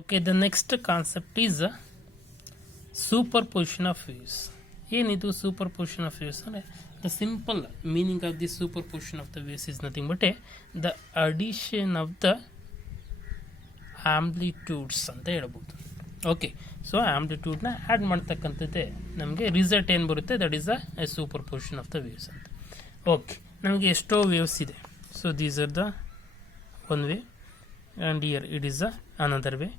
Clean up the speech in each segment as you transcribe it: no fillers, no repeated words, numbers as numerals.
Okay, the next concept is superposition of waves. ಏನಿದು superposition of waves ಅಂದರೆ the simple meaning of the superposition of the waves is nothing but the addition of the amplitudes ಅಂತ ಹೇಳ್ಬೋದು. Okay, so ಆಂಪ್ಲಿಟ್ಯೂಡ್ನ add ಮಾಡ್ತಕ್ಕಂಥದ್ದೇ ನಮಗೆ result ಏನು ಬರುತ್ತೆ, that is a superposition of the waves ಅಂತ. Okay, ನಮಗೆ ಎಷ್ಟೋ ವೇವ್ಸ್ ಇದೆ. So these are the one way and here it is another way.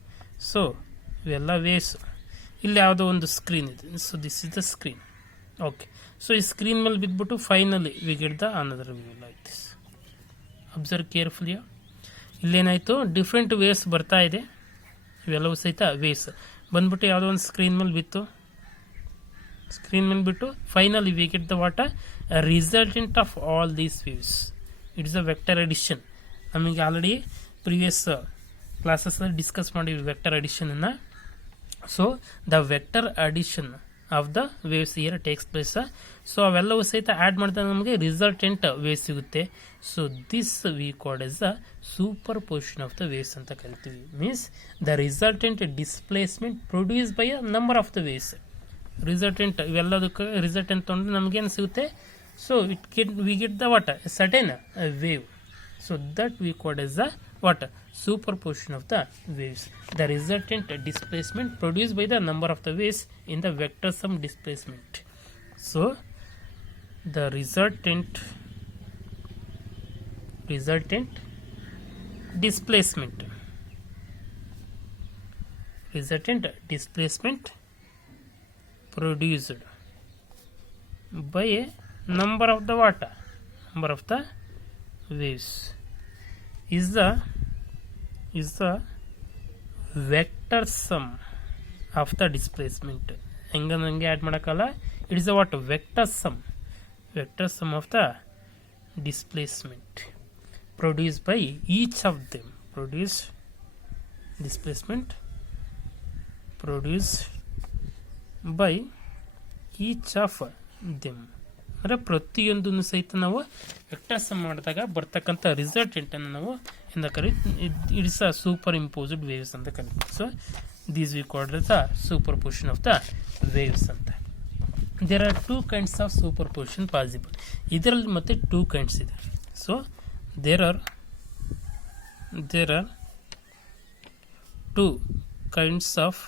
So ಇವೆಲ್ಲ ವೇವ್ಸ್. ಇಲ್ಲಿ ಯಾವುದೋ ಒಂದು ಸ್ಕ್ರೀನ್ ಇದೆ. So this is the screen. Okay, so ಈ ಸ್ಕ್ರೀನ್ ಮೇಲೆ ಬಿದ್ದುಬಿಟ್ಟು finally we get the another wave like this. Observe carefully. ಇಲ್ಲೇನಾಯಿತು, different waves ಬರ್ತಾ ಇದೆ. ಇವೆಲ್ಲವೂ ಸಹಿತ ವೇವ್ಸ್ ಬಂದ್ಬಿಟ್ಟು ಯಾವುದೋ ಒಂದು ಸ್ಕ್ರೀನ್ ಮೇಲೆ ಬಿತ್ತು. ಸ್ಕ್ರೀನ್ ಮೇಲೆ ಬಿಟ್ಟು finally we get the what resultant of all these waves. It's a vector addition. ನಮಗೆ ಆಲ್ರೆಡಿ ಪ್ರಿವಿಯಸ್ ಕ್ಲಾಸಸ್ನಲ್ಲಿ ಡಿಸ್ಕಸ್ ಮಾಡಿದ್ವಿ ವೆಕ್ಟರ್ ಅಡಿಷನನ್ನು. So the vector addition of the waves here takes place. So ಅವೆಲ್ಲವೂ ಸಹಿತ ಆ್ಯಡ್ ಮಾಡಿದಾಗ ನಮಗೆ ರಿಸಲ್ಟೆಂಟ್ ವೇವ್ ಸಿಗುತ್ತೆ. So this we called as the superposition of the waves ಅಂತ ಕರಿತೀವಿ. Means the resultant displacement produce by a number of the waves. Resultant ಇವೆಲ್ಲದಕ್ಕೆ resultant ತೊಗೊಂಡ್ರೆ ನಮಗೇನು ಸಿಗುತ್ತೆ, so we get the what certain wave. So that we called as the what superposition of the waves. The resultant displacement produced by the number of the waves in the vector sum displacement. So the resultant displacement produced by a number of the what number of the waves is the vector sum of the displacement. ಹೆಂಗೆ add ಮಾಡೋಕ್ಕಲ್ಲ, it is a what vector sum of the displacement produce by each of them. Displacement produce by each of them ಅಂದರೆ ಪ್ರತಿಯೊಂದನ್ನು ಸಹಿತ ನಾವು vector some ಮಾಡಿದಾಗ ಬರ್ತಕ್ಕಂಥ ರಿಸಲ್ಟೆಂಟನ್ನು ನಾವು ಎಂದು it's a superimposed waves ಅಂತ ಕರಿತೀವಿ. So these we called the superposition of the waves ಅಂತ. There are two kinds of superposition possible. ಇದರಲ್ಲಿ ಮತ್ತೆ ಟೂ ಕೈಂಡ್ಸ್ ಇದೆ. So there are two kinds of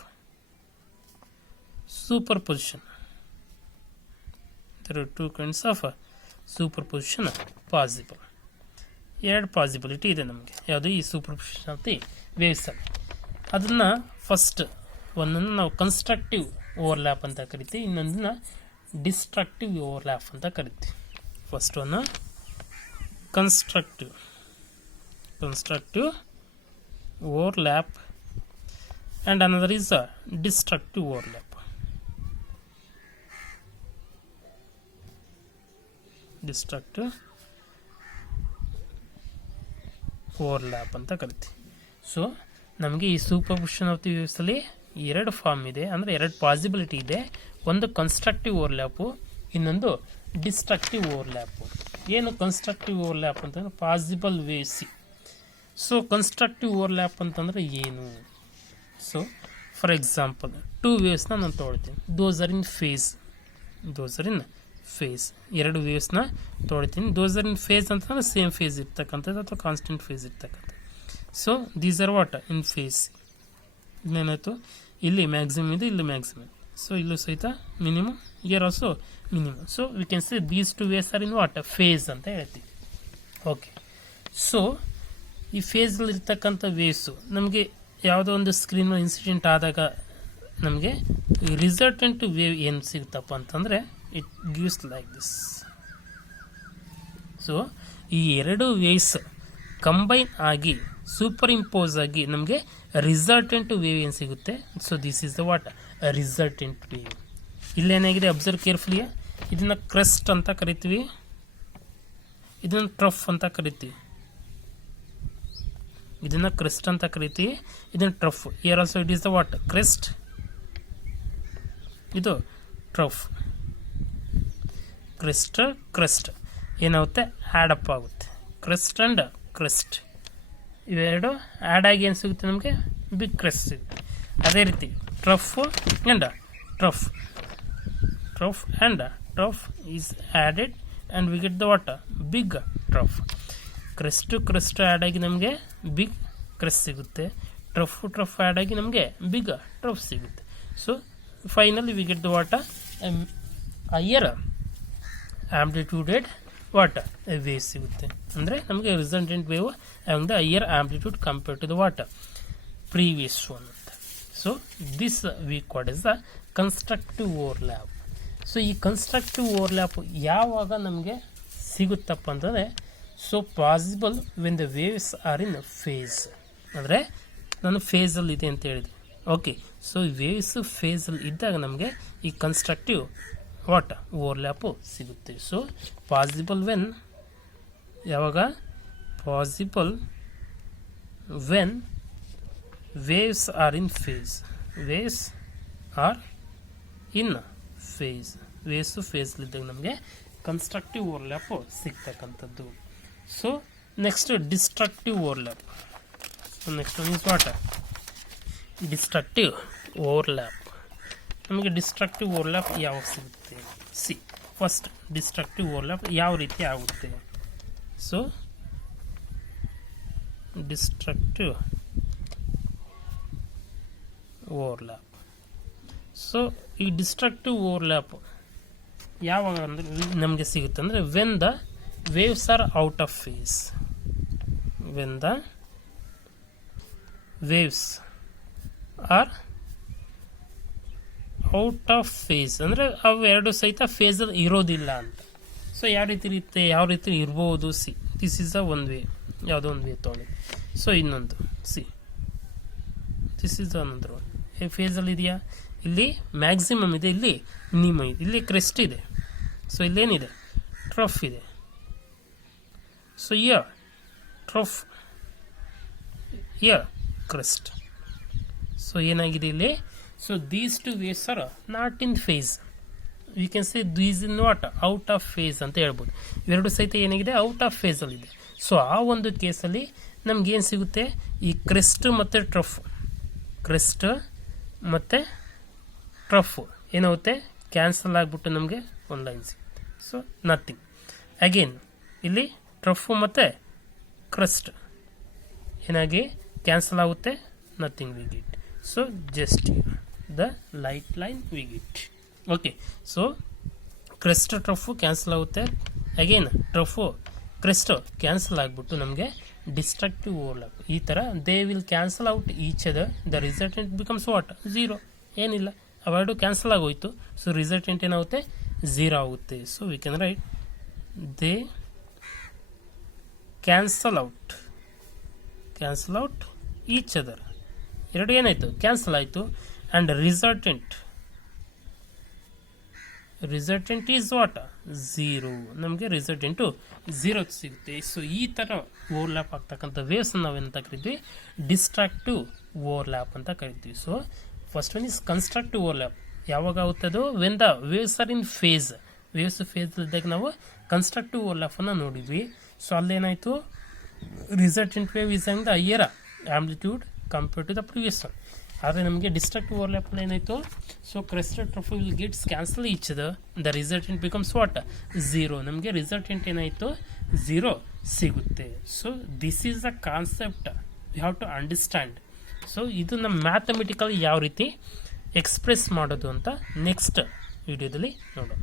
superposition. There are two kinds of superposition possible. ಎರಡು possibility ಇದೆ ನಮಗೆ. ಯಾವುದು ಈ superposition of the waves ಅಲ್ಲಿ. ಅದನ್ನು ಫಸ್ಟ್ ಒಂದನ್ನು ನಾವು ಕನ್ಸ್ಟ್ರಕ್ಟಿವ್ ಓವರ್ಲ್ಯಾಪ್ ಅಂತ ಕರಿತೀವಿ, ಇನ್ನೊಂದನ್ನ ಡಿಸ್ಟ್ರಕ್ಟಿವ್ ಓವರ್ಲ್ಯಾಪ್ ಅಂತ ಕರಿತೀವಿ. First one constructive overlap and another is destructive overlap. Destructive overlap ಅಂತ ಕರಿತೀವಿ. ಸೊ ನಮಗೆ ಈ ಸೂಪರ್ಪೊಸಿಷನ್ ಆಫ್ ದಿ ವೇವ್ಸಲ್ಲಿ ಎರಡು ಫಾರ್ಮ್ ಇದೆ, ಅಂದರೆ ಎರಡು ಪಾಸಿಬಿಲಿಟಿ ಇದೆ. ಒಂದು ಕನ್ಸ್ಟ್ರಕ್ಟಿವ್ ಓವರ್ಲ್ಯಾಪು, ಇನ್ನೊಂದು ಡಿಸ್ಟ್ರಕ್ಟಿವ್ ಓವರ್ಲ್ಯಾಪು. ಏನು ಕನ್ಸ್ಟ್ರಕ್ಟಿವ್ ಓವರ್ಲ್ಯಾಪ್ ಅಂತಂದರೆ possible waves. So constructive overlap ಅಂತಂದರೆ ಏನು? ಸೊ ಫಾರ್ ಎಕ್ಸಾಂಪಲ್ ಟೂ ವೇವ್ಸ್ನ ನಾನು ತೊಗೊಳ್ತೀನಿ. Those are in phase. ಎರಡು ವೇವ್ಸ್ನ ತೊಗೊಳ್ತೀನಿ. ದೋಸ್ ಆರ್ ಇನ್ ಫೇಸ್ ಅಂತಂದ್ರೆ ಸೇಮ್ ಫೇಸ್ ಇರ್ತಕ್ಕಂಥದ್ದು ಅಥವಾ ಕಾನ್ಸ್ಟೆಂಟ್ ಫೇಸ್ ಇರ್ತಕ್ಕಂಥದ್ದು. So these are what in phase. ಇನ್ನೇನಾಯಿತು, ಇಲ್ಲಿ ಮ್ಯಾಕ್ಸಿಮಮ್ ಇದೆ, ಇಲ್ಲಿ ಮ್ಯಾಕ್ಸಿಮಮ್. ಸೊ ಇಲ್ಲೂ ಸಹಿತ minimum, here also minimum. So we can say these two waves are in what face ಅಂತ ಹೇಳ್ತೀವಿ. ಓಕೆ, ಸೊ ಈ ಫೇಸಲ್ಲಿ ಇರ್ತಕ್ಕಂಥ ವೇವ್ಸು ನಮಗೆ ಯಾವುದೋ ಒಂದು ಸ್ಕ್ರೀನ್ ಇನ್ಸಿಡೆಂಟ್ ಆದಾಗ ನಮಗೆ ರಿಸಲ್ಟೆಂಟ್ ವೇವ್ ಏನು ಸಿಗುತ್ತಪ್ಪ ಅಂತಂದರೆ it gives like this. So ಈ ಎರಡು ವೇವ್ಸ್ ಕಂಬೈನ್ ಆಗಿ ಸೂಪರ್ ಇಂಪೋಸ್ ಆಗಿ ನಮಗೆ ರಿಸಲ್ಟೆಂಟ್ ವೇವ್ ಏನು ಸಿಗುತ್ತೆ. So this is the what resultant wave. ಇಲ್ಲೇನಾಗಿದೆ ಅಬ್ಸರ್ವ್ ಕೇರ್ಫುಲಿ. ಇದನ್ನು ಕ್ರೆಸ್ಟ್ ಅಂತ ಕರಿತೀವಿ, ಇದನ್ನು ಟ್ರಫ್ ಅಂತ ಕರಿತೀವಿ. ಇದನ್ನು ಕ್ರೆಸ್ಟ್ ಅಂತ ಕರಿತೀವಿ, ಇದನ್ನು trough. Here also it is the what crest, ಇದು ಟ್ರಫ್. ಕ್ರೆಸ್ಟ್ ಏನಾಗುತ್ತೆ, ಆ್ಯಡ್ ಅಪ್ ಆಗುತ್ತೆ. ಕ್ರೆಸ್ಟ್ ಆ್ಯಂಡ್ ಕ್ರೆಸ್ಟ್ ಇವೆರಡು ಆ್ಯಡ್ ಆಗಿ ಏನು ಸಿಗುತ್ತೆ ನಮಗೆ, ಬಿಗ್ ಕ್ರೆಸ್ಟ್ ಸಿಗುತ್ತೆ. ಅದೇ ರೀತಿ trough and trough trough is added and we get the what big trough. Crest add ಆಗಿ ನಮಗೆ ಬಿಗ್ ಕ್ರೆಸ್ಟ್ ಸಿಗುತ್ತೆ. ಟ್ರಫ್ ಆ್ಯಡ್ ಆಗಿ ನಮಗೆ ಬಿಗ್ ಟ್ರಫ್ ಸಿಗುತ್ತೆ. So finally we get the what higher amplituded what wave ಸಿಗುತ್ತೆ. ಅಂದರೆ ನಮಗೆ resultant wave and the higher amplitude compare to the what previous one ಅಂತ. So this we called is the constructive overlap. So ಈ constructive overlap ಯಾವಾಗ ನಮಗೆ ಸಿಗುತ್ತಪ್ಪ ಅಂತಂದರೆ so possible when the waves are in phase. ಅಂದರೆ ನಾನು ಫೇಸಲ್ಲಿ ಇದೆ ಅಂತ ಹೇಳಿದೆ. ಓಕೆ, ಸೊ ವೇವ್ಸ್ ಫೇಸಲ್ಲಿ ಇದ್ದಾಗ ನಮಗೆ ಈ ಕನ್ಸ್ಟ್ರಕ್ಟಿವ್ ವಾಟ್ ಓವರ್ಲ್ಯಾಪು ಸಿಗುತ್ತೆ. ಸೊ ಪಾಸಿಬಲ್ ವೆನ್ ಯಾವಾಗ possible when waves are in phase. Waves are in phase. Waves ಫೇಸ್ಲಿದ್ದಾಗ ನಮಗೆ ಕನ್ಸ್ಟ್ರಕ್ಟಿವ್ ಓವರ್ಲ್ಯಾಪು ಸಿಗ್ತಕ್ಕಂಥದ್ದು. So next destructive overlap. So next one is what destructive overlap. ನಮಗೆ destructive overlap ಯಾವಾಗ ಸಿಗುತ್ತೆ? See first destructive overlap ಯಾವ ರೀತಿ ಆಗುತ್ತೆ? So destructive overlap. ಸೊ ಈ ಡಿಸ್ಟ್ರಕ್ಟಿವ್ ಓವರ್ಲ್ಯಾಪ್ ಯಾವಾಗ ಅಂದರೆ ನಮಗೆ ಸಿಗುತ್ತೆ ಅಂದರೆ when the waves are out of phase. When the waves are out of face ಅಂದರೆ ಅವು ಎರಡು ಸಹಿತ ಫೇಸಲ್ಲಿ ಇರೋದಿಲ್ಲ ಅಂತ. ಸೊ ಯಾವ ರೀತಿ ಇರುತ್ತೆ, ಯಾವ ರೀತಿ ಇರ್ಬೋದು? See this is the one way, ಯಾವುದೋ ಒಂದು ವೇ ತೊಗೊಳ್ಳಿ. ಸೊ ಇನ್ನೊಂದು ಸಿ ದಿಸ್ ಇಸ್ ಅನ್ನೋದ್ರ ಫೇಸಲ್ಲಿ ಇದೆಯಾ? ಇಲ್ಲಿ ಮ್ಯಾಕ್ಸಿಮಮ್ ಇದೆ, ಇಲ್ಲಿ ಮಿನಿಮಮ್ ಇದೆ, ಇಲ್ಲಿ ಕ್ರೆಸ್ಟ್ ಇದೆ. ಸೊ ಇಲ್ಲೇನಿದೆ? ಟ್ರಫ್ ಇದೆ. So here trough, here crest. So ಏನಾಗಿದೆ ಇಲ್ಲಿ? So these two waves are not in phase. We can say these in what out of phase ಅಂತ ಹೇಳ್ಬೋದು. ಇವೆರಡು ಸಹಿತ ಏನಾಗಿದೆ? Out of ಫೇಸಲ್ಲಿದೆ. ಸೊ ಆ ಒಂದು ಕೇಸಲ್ಲಿ ನಮ್ಗೇನು ಸಿಗುತ್ತೆ? ಈ ಕ್ರೆಸ್ಟ್ ಮತ್ತು ಟ್ರಫ್, ಕ್ರೆಸ್ಟ್ ಮತ್ತು ಟ್ರಫ್ ಏನಾಗುತ್ತೆ? ಕ್ಯಾನ್ಸಲ್ ಆಗಿಬಿಟ್ಟು ನಮಗೆ ಒಂದು ಲೈನ್ ಸಿಗುತ್ತೆ. So nothing. ಅಗೇನ್ ಇಲ್ಲಿ ಟ್ರಫ್ ಮತ್ತು ಕ್ರೆಸ್ಟ್ ಏನಾಗಿ ಕ್ಯಾನ್ಸಲ್ ಆಗುತ್ತೆ? Nothing we get. So just the light line we get. Okay, so crest trough cancel ಆಗುತ್ತೆ. ಅಗೇನ್ ಟ್ರಫು ಕ್ರೆಸ್ಟ್ ಕ್ಯಾನ್ಸಲ್ ಆಗಿಬಿಟ್ಟು ನಮಗೆ ಡಿಸ್ಟ್ರಕ್ಟಿವ್ ಓವರ್ಲ್ಯಾಪ್ ಈ ಥರ they will cancel out each other. The resultant becomes what? Zero. ಏನಿಲ್ಲ, ಅವೆರಡು cancel ಆಗೋಯ್ತು. So resultant ಏನಾಗುತ್ತೆ? Zero ಆಗುತ್ತೆ. So we can write they cancel out each other. ಎರಡು ಏನಾಯಿತು? ಕ್ಯಾನ್ಸಲ್ ಆಯಿತು. And resultant is what? Zero. ನಮಗೆ ರಿಸಲ್ಟೆಂಟು ಝೀರೋ ಸಿಗುತ್ತೆ. ಸೊ ಈ ಥರ ಓವರ್ಲ್ಯಾಪ್ ಆಗ್ತಕ್ಕಂಥ ವೇವ್ಸನ್ನು ನಾವೇನಂತ ಕರಿತೀವಿ? ಡಿಸ್ಟ್ರಕ್ಟಿವ್ ಓವರ್ಲ್ಯಾಪ್ ಅಂತ ಕರಿತೀವಿ. So first one is constructive overlap. ಯಾವಾಗ ಆಗುತ್ತದು? When the waves are in phase. Waves ಫೇಸ್ಲಿದ್ದಾಗ ನಾವು ಕನ್ಸ್ಟ್ರಕ್ಟಿವ್ ಓವರ್ಲ್ಯಾಪನ್ನು ನೋಡಿದ್ವಿ. ಸೊ ಅಲ್ಲೇನಾಯಿತು? Resultant wave is on the higher amplitude compare to the previous one. ಆದರೆ ನಮಗೆ ಡಿಸ್ಟ್ರಕ್ಟಿವ್ ಓವರ್ಲ್ಯಾಪಲ್ಲಿ ಏನಾಯಿತು? So crested trough will gets cancel each the resultant becomes what? Zero. ನಮಗೆ ರಿಸಲ್ಟೆಂಟ್ ಏನಾಯಿತು? ಝೀರೋ ಸಿಗುತ್ತೆ. So this is the concept we have to understand. So ಇದು ನಮ್ಮ mathematical ಯಾವ ರೀತಿ ಎಕ್ಸ್ಪ್ರೆಸ್ ಮಾಡೋದು ಅಂತ ನೆಕ್ಸ್ಟ್ ವಿಡಿಯೋದಲ್ಲಿ ನೋಡೋಣ.